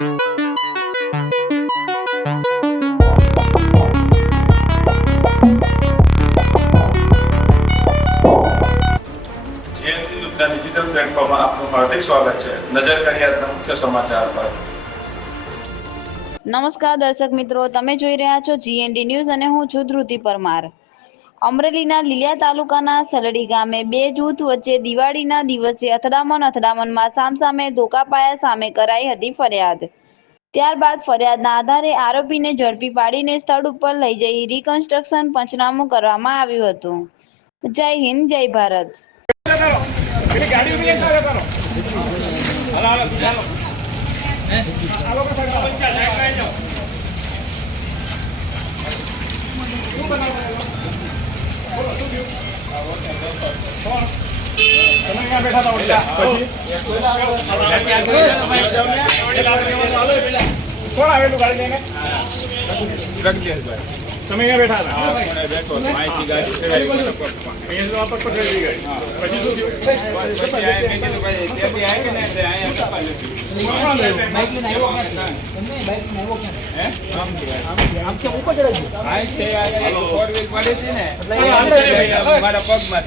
Digital પ્લેટફોર્મમાં આપનું હાર્દિક સ્વાગત છે। નજર કરીએ આજના મુખ્ય સમાચાર પર। નમસ્કાર દર્શક મિત્રો, તમે જોઈ રહ્યા છો જીએનડી ન્યૂઝ અને હું છું ધ્રુતિ પરમાર। અમરેલીના લીલિયા તાલુકાના સલડી ગામે બે જૂથ વચ્ચે દિવાળીના દિવસે અથડામણમાં સામસામે ધોકાપાયા સામે કરાઈ હતી ફરિયાદ। ત્યારબાદ ફરિયાદના આધારે આરોપીને ઝડપી પાડીને સ્થળ ઉપર લઈ જઈ રિકન્સ્ટ્રક્શન પંચનામું કરવામાં આવ્યું હતું। જય હિન્દ, જય ભારત। બેઠા હતા કોણ આવેલું ગાડી લઈને તમે અહીંયા બેઠા હતા મારા પગમાં